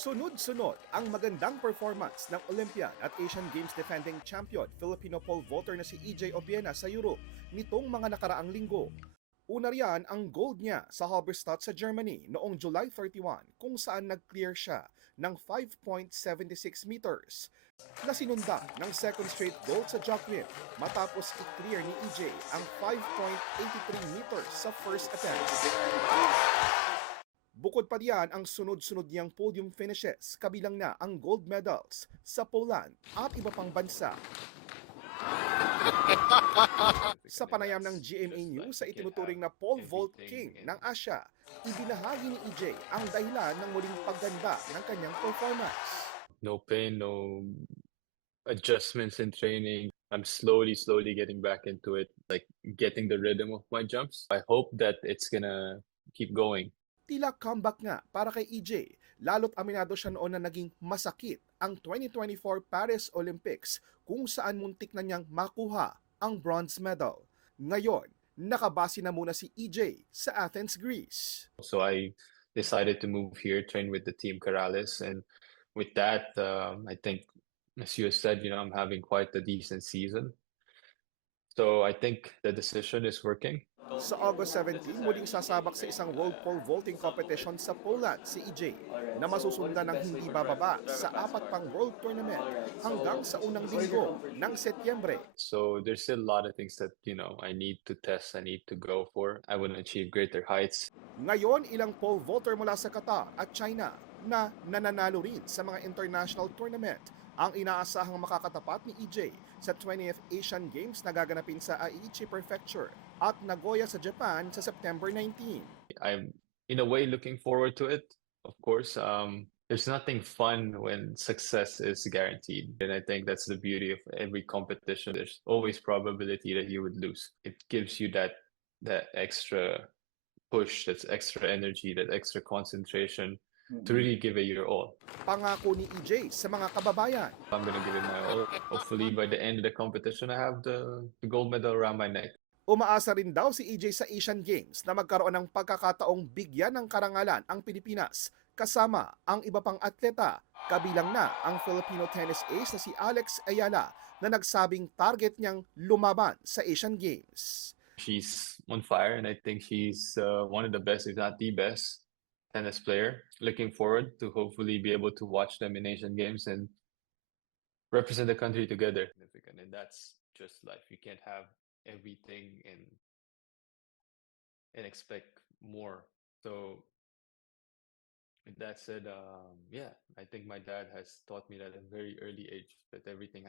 Sunod-sunod ang magandang performance ng Olympian at Asian Games defending champion Filipino pole vaulter na si EJ Obiena sa Europe nitong mga nakaraang linggo. Una riyan ang gold niya sa Halberstadt sa Germany noong July 31 kung saan nag-clear siya ng 5.76 meters na sinunda ng second straight gold sa Jacqueline matapos i-clear ni EJ ang 5.83 meters sa first attempt. Bukod pa diyan ang sunod-sunod niyang podium finishes, kabilang na ang gold medals sa Poland at iba pang bansa. Sa panayam ng GMA News sa itinuturing na pole vault king ng Asya, ibinahagi ni EJ ang dahilan ng muling pagganda ng kanyang performance. No pain, no adjustments in training. I'm slowly getting back into it, like getting the rhythm of my jumps. I hope that it's gonna keep going. Tila comeback nga para kay EJ, lalo't aminado siya noon na naging masakit ang 2024 Paris Olympics kung saan muntik na niyang makuha ang bronze medal. Ngayon, nakabase na muna si EJ sa Athens, Greece. So I decided to move here, train with the team Corrales, and with that, I think, as you said, I'm having quite a decent season. So I think the decision is working. Sa August 17, muling sasabak sa isang world pole vaulting competition sa Poland si EJ na masusundan ng hindi bababa sa 4 pang world tournament hanggang sa unang linggo ng Setyembre. So there's still a lot of things that, I need to test, I need to go for. I want to achieve greater heights. Ngayon, ilang pole vaulter mula sa Qatar at China na nananalo rin sa mga international tournament ang inaasahang makakatapat ni EJ sa 20th Asian Games na gaganapin sa Aichi Prefecture at Nagoya sa Japan sa September 19. I'm in a way looking forward to it. Of course, there's nothing fun when success is guaranteed. And I think that's the beauty of every competition. There's always probability that you would lose. It gives you that extra push, that extra energy, that extra concentration to really give it your all. Pangako ni EJ sa mga kababayan. I'm going to give it my all. Hopefully, by the end of the competition, I have the gold medal around my neck. Umaasa rin daw si EJ sa Asian Games na magkaroon ng pagkakataong bigyan ng karangalan ang Pilipinas kasama ang iba pang atleta, kabilang na ang Filipino tennis ace na si Alex Ayala na nagsabing target niyang lumaban sa Asian Games. She's on fire, and I think she's one of the best, if not the best, tennis player. Looking forward to hopefully be able to watch them in Asian Games and represent the country together. And that's just life. You can't have everything and expect more. So with that said, I think my dad has taught me that at a very early age that everything has